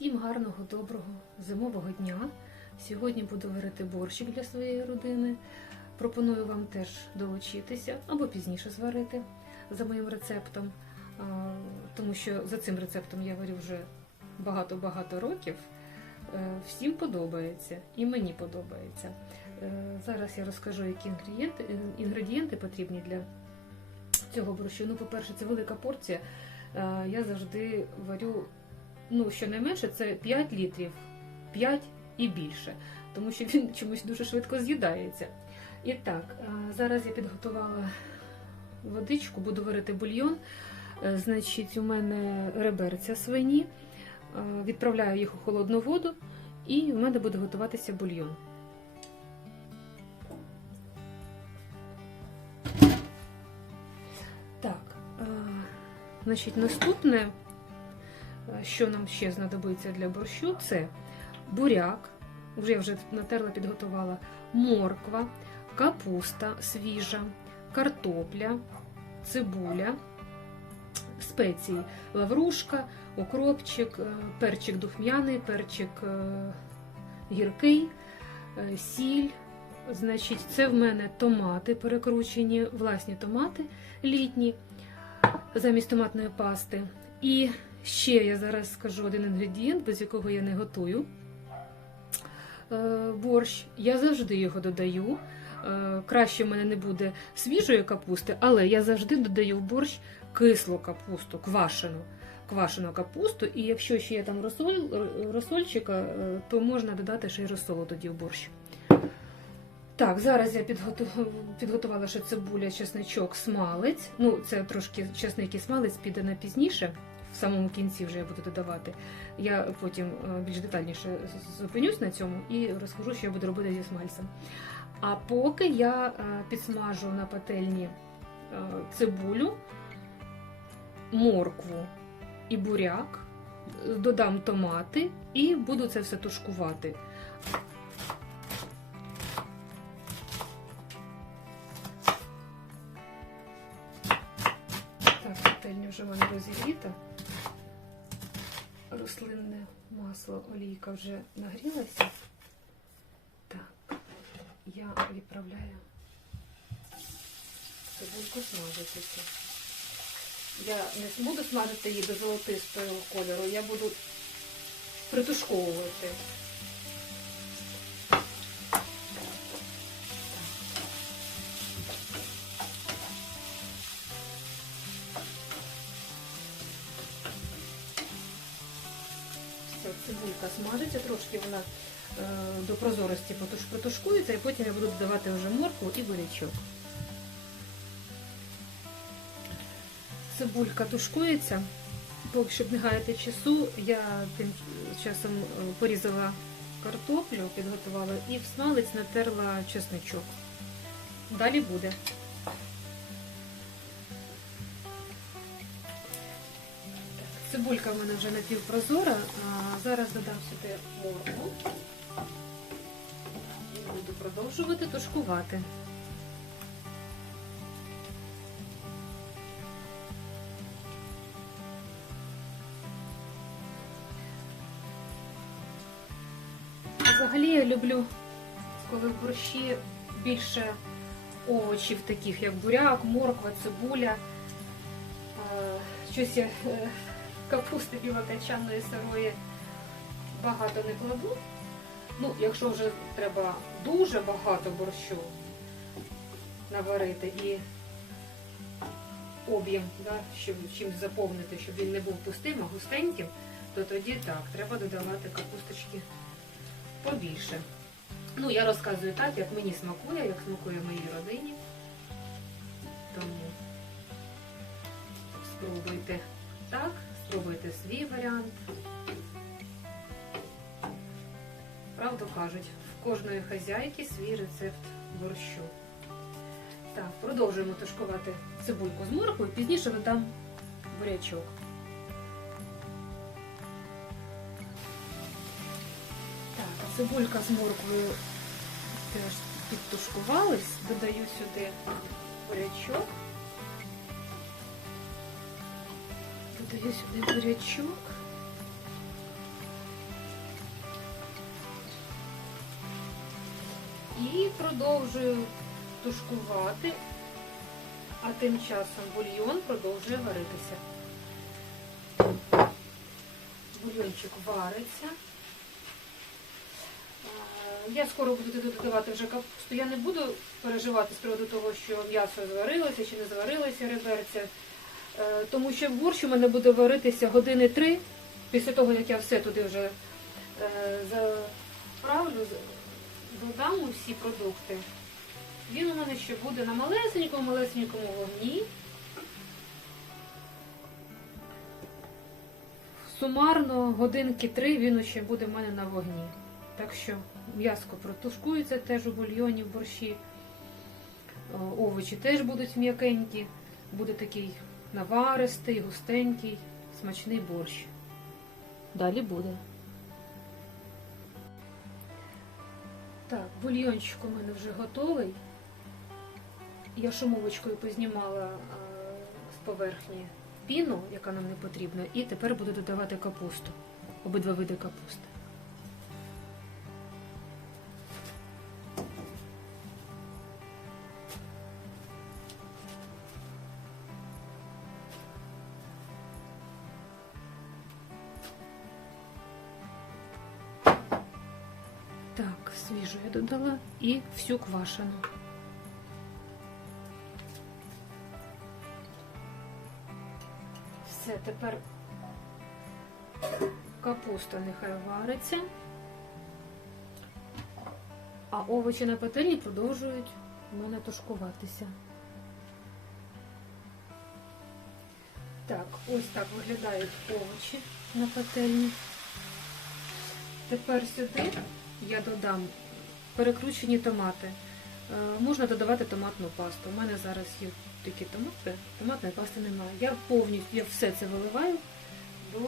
Всім гарного, доброго зимового дня. Сьогодні буду варити борщик для своєї родини. Пропоную вам теж долучитися або пізніше зварити за моїм рецептом, тому що за цим рецептом я варю вже багато-багато років. Е, Всім подобається і мені подобається. Е, Зараз я розкажу, які інгредієнти, інгредієнти потрібні для цього борщу. Ну, по-перше, це велика порція. Е, Я завжди варю ну, щонайменше це 5 літрів, 5 і більше, тому що він чомусь дуже швидко з'їдається. І так, зараз я підготувала водичку, буду варити бульйон. Е, Значить, у мене реберця свині, Е, відправляю їх у холодну воду, і в мене буде готуватися бульйон. Так, е, значить, наступне що нам ще знадобиться для борщу, це буряк, вже я вже натерла, підготувала, морква, капуста свіжа, картопля, цибуля, спеції, лаврушка, окропчик, е, перчик духмяний, перчик е, гіркий, е, сіль. Значить, це в мене томати перекручені, власні томати літні замість томатної пасти. І ще я зараз скажу один інгредієнт, без якого я не готую е, борщ. Я завжди його додаю. Е, Краще в мене не буде свіжої капусти, але я завжди додаю в борщ кислу капусту, квашену. Квашену капусту, і якщо ще є там розсоль, розсольчика, е, то можна додати ще й розсолу тоді в борщ. Так, зараз я підготувала ще цибуля, чесничок, смалець. Ну, це трошки чесник і смалець піде на пізніше, в самому кінці вже я буду додавати. Я потім е, більш детальніше зупинюсь на цьому і розкажу, що я буду робити зі смальцем. А поки я е, підсмажу на пательні е, цибулю, моркву і буряк, додам томати і буду це все тушкувати. Так, пательня вже в мене розігріта. Рослинне масло, олійка вже нагрілася. Так, я відправляю цибульку смажитися. Я не буду смажити її до золотистого кольору, я буду притушковувати. Смажиться, трошки вона е, до прозорості потуш, протушкується, і потім я буду додавати вже моркву і бурячок. Цибулька тушкується, поки щоб не гаяти часу, я тим часом е, порізала картоплю, підготувала і в смалець натерла чесничок. Далі буде. Цибулька в мене вже напівпрозора, зараз додам сюди моркву і буду продовжувати тушкувати. Взагалі я люблю, коли в борщі більше овочів, таких як буряк, морква, цибуля. Щось я е, капусти білокачаної сирої багато не кладу. Ну, якщо вже треба дуже багато борщу наварити і об'єм, да, щоб чимось заповнити, щоб він не був пустим, а густеньким, то тоді так, треба додавати капусточки побільше. Ну, я розказую так, як мені смакує, як смакує моїй родині. Тому спробуйте так, спробуйте свій варіант. Правду кажуть, в кожної хазяйки свій рецепт борщу. Так, продовжуємо тушкувати цибульку з морквою, пізніше додам бурячок. Так, цибулька з морквою теж підтушкувались, додаю сюди бурячок. додаю сюди бурячок. І продовжую тушкувати, а тим часом бульйон продовжує варитися. Бульйончик вариться. Я скоро буду туди додавати вже капусту. Я не буду переживати з приводу того, що м'ясо зварилося чи не зварилося реберця. Е, Тому що борщ у мене буде варитися години три. Після того, як я все туди вже е, заправлю, додам усі продукти. Він у мене ще буде на малесенькому, малесенькому вогні. Сумарно годинки три він ще буде в мене на вогні. Так що м'яско протушкується теж у бульйоні, в борщі. Овочі теж будуть м'якенькі. Буде такий наваристий, густенький, смачний борщ. Далі буде. Так, бульйончик у мене вже готовий. Я шумовочкою познімала а, з поверхні піну, яка нам не потрібна, і тепер буду додавати капусту. Обидва види капусти. Так, свіжу я додала і всю квашену. Все, тепер капуста нехай вариться, а овочі на пательні продовжують у мене тушкуватися. Так, ось так виглядають овочі на пательні. Тепер сюди я додам перекручені томати. Е, Можна додавати томатну пасту. У мене зараз є такі томати, томатної пасти немає. Я повністю я все це виливаю до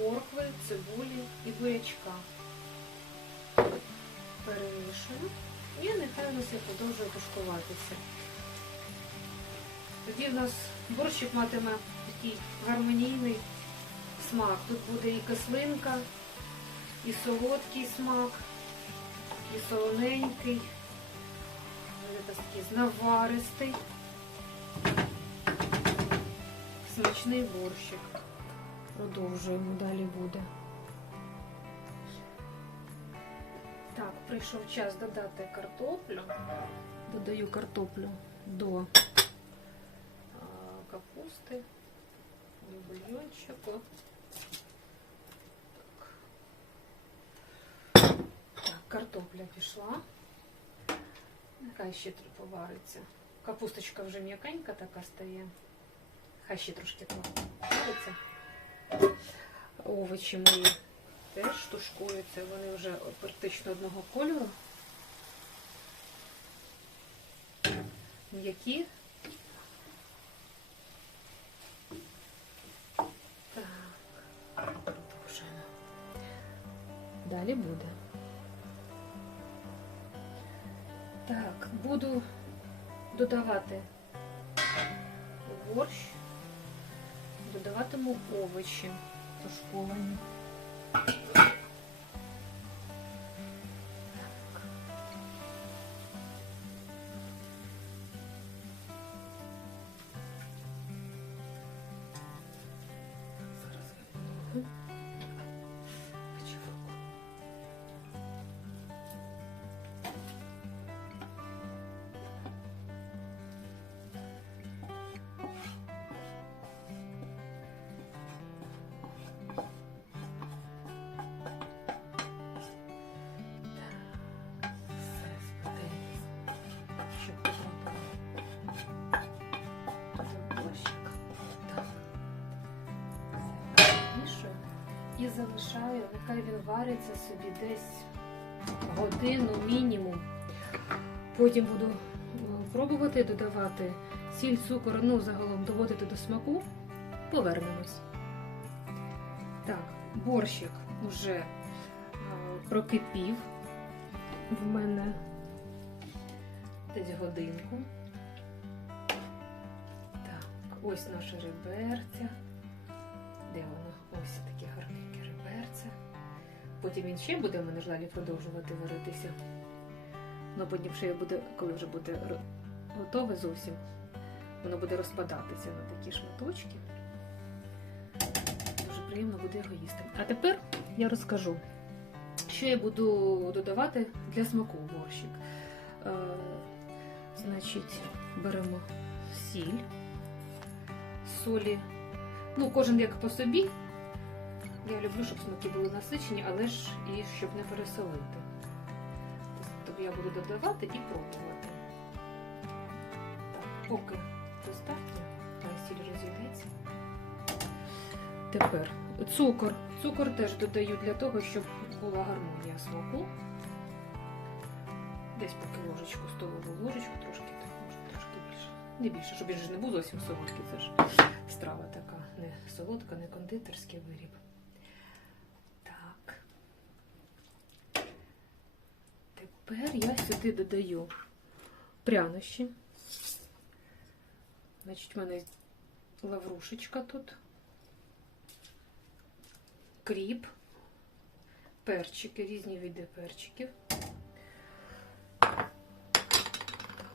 моркви, цибулі і бурячка. Перемішую і нехай у нас і продовжує тушкуватися. Тоді в нас борщик матиме такий гармонійний смак. Тут буде і кислинка, і солодкий смак, і солоненький, такий наваристий, смачний борщик. Продовжуємо, далі буде. Так, прийшов час додати картоплю. Додаю картоплю до капусти, до бульйончику. Так, картопля пішла. Нехай ще повариться. Капусточка вже м'якенька така стає. Хай ще трошки повариться. Овочі мої теж тушкуються, вони вже практично одного кольору. М'які. Так, продовжуємо. Далі буде. Так, буду додавати борщ, додаватиму овочі тушковані. І залишаю, нехай він вариться собі десь годину мінімум. Потім буду е, пробувати додавати сіль, цукор, ну загалом доводити до смаку. Повернемось. Так, борщик уже е, прокипів. В мене десь годинку. Так, ось наше реберця. Потім він ще буде в мене ж продовжувати варитися. Ну потім ще буде, коли вже буде готове зовсім, воно буде розпадатися на такі шматочки. Дуже приємно буде його їсти. А тепер я розкажу, що я буду додавати для смаку борщик. Е, значить, беремо сіль, солі. Ну, кожен як по собі. Я люблю, щоб смаки були насичені, але ж і щоб не пересолити. Тобто я буду додавати і пробувати. Так, поки достатньо, хай сіль розійдеться. Тепер цукор. Цукор теж додаю для того, щоб була гармонія смаку. Десь поки ложечку, столову ложечку, трошки, так, може, трошки більше. Не більше, щоб він не був зовсім солодкий. Це ж страва така, не солодка, не кондитерський виріб. Так. Тепер я сюди додаю прянощі. Значить, в мене лаврушечка тут, кріп, перчики, різні види перчиків. Так,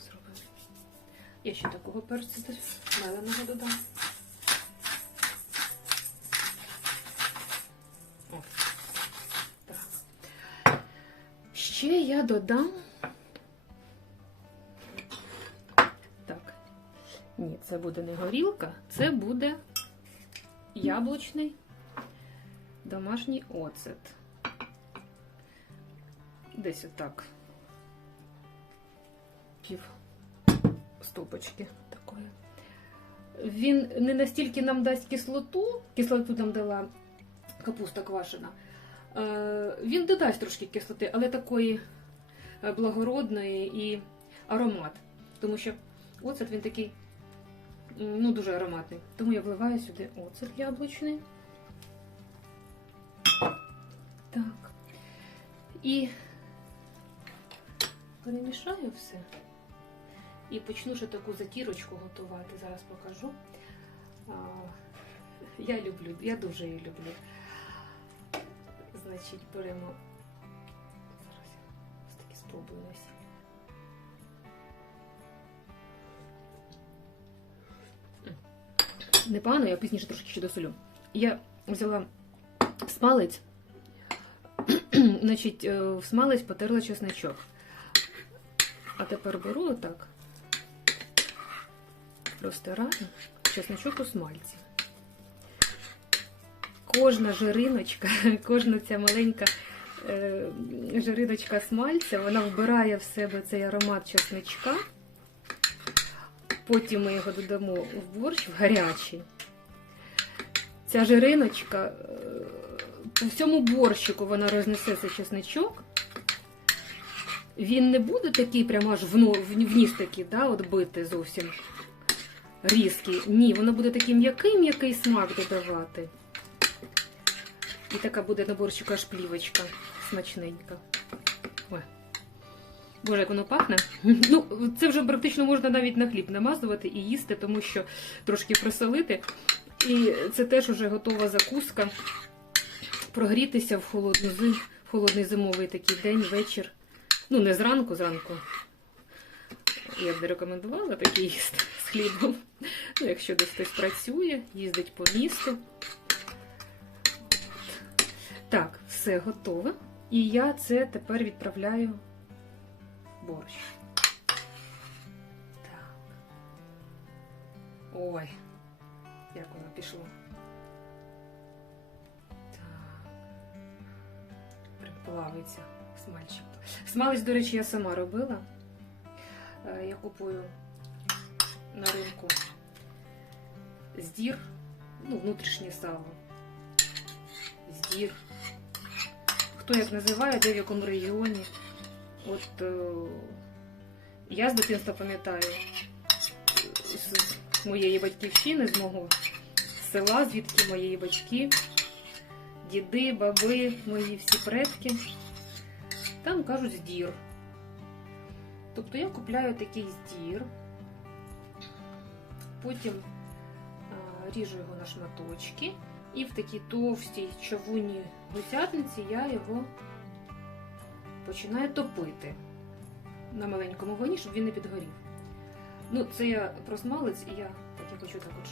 зробимо. Я ще такого перцю меленого додам. Я додам. Так. Ні, це буде не горілка, це буде яблучний домашній оцет. Десь отак. Пів стопочки такої. Він не настільки нам дасть кислоту, кислоту нам дала капуста квашена. Е, Він додасть трошки кислоти, але такої е, благородної і аромат. Тому що оцет він такий ну, дуже ароматний. Тому я вливаю сюди оцет яблучний. Так. І перемішаю все. І почну ще таку затірочку готувати. Зараз покажу. Я люблю, я дуже її люблю. Значить, беремо. Зараз я ось таки спробую. М. Непогано, я пізніше трошки ще досолю. Я взяла смалець, значить, е, в смалець потерла чесничок. А тепер беру отак, розтираю чесночок у смальці. Кожна жириночка, кожна ця маленька е, жириночка смальця, вона вбирає в себе цей аромат чесничка. Потім ми його додамо в борщ в гарячий. Ця жириночка е, по всьому борщику вона рознесе цей чесничок. Він не буде такий прямо аж в, ніс такий, да, от бити зовсім різкий. Ні, воно буде такий м'який м'який смак додавати. І така буде на борщику аж плівочка смачненька. Ой. Боже, як воно пахне. Ну, це вже практично можна навіть на хліб намазувати і їсти, тому що трошки присолити. І це теж вже готова закуска. Прогрітися в, холодну, зим- холодний зимовий такий день, вечір. Ну, не зранку, зранку. Я б не рекомендувала таке їсти з хлібом. Ну, якщо десь хтось працює, їздить по місту. Так, все готове. І я це тепер відправляю в борщ. Так. Ой, як воно пішло. Так. Прям плавиться смальчик. Смалець, до речі, я сама робила. Е, Я купую на ринку здір, ну, внутрішнє сало. Здір. Хто як називає, де в якому регіоні. От е, я з дитинства пам'ятаю з моєї батьківщини, з мого села, звідки мої батьки, діди, баби, мої всі предки. Там кажуть здір. Тобто я купляю такий здір, потім а, ріжу його на шматочки і в такій товстій чавунній гусятниці я його починаю топити на маленькому вогні, щоб він не підгорів. Ну, це я про смалець, і я так я хочу так от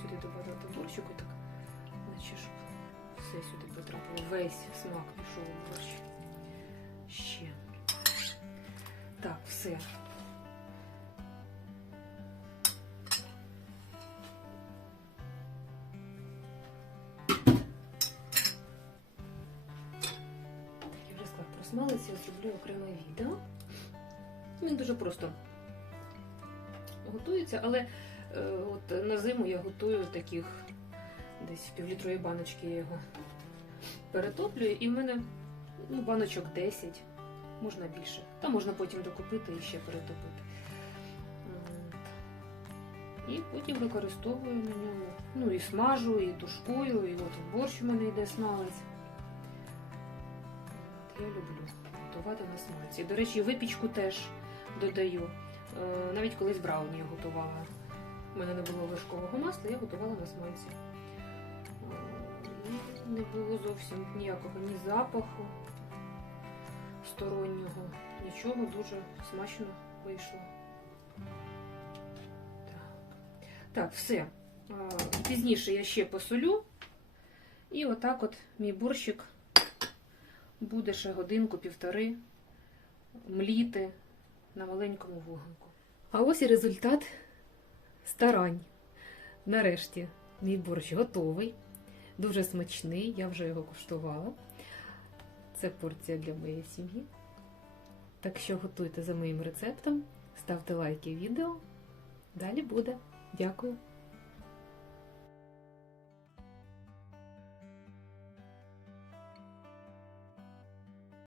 сюди додати борщику, так, наче щоб все сюди потрапило, весь смак пішов у борщ. Ще. Так, все. Смалець, я зроблю окреме відео. Він дуже просто готується, але е, от на зиму я готую таких десь півлітрові баночки я його перетоплюю, і в мене ну, баночок 10, можна більше. Та можна потім докупити і ще перетопити. І потім використовую на ньому. Ну і смажу, і тушкую, і от борщ у мене йде смалець. Я люблю готувати на смальці. До речі, випічку теж додаю. Е, Навіть колись брауні я готувала. У мене не було вершкового масла, я готувала на смальці. Е, не було зовсім ніякого ні запаху стороннього, нічого дуже смачно вийшло. Так, так все. Е, Пізніше я ще посолю. І отак от мій борщик буде ще годинку-півтори мліти на маленькому вогонку. А ось і результат старань. Нарешті мій борщ готовий, дуже смачний, я вже його куштувала. Це порція для моєї сім'ї. Так що готуйте за моїм рецептом, ставте лайки відео. Далі буде. Дякую.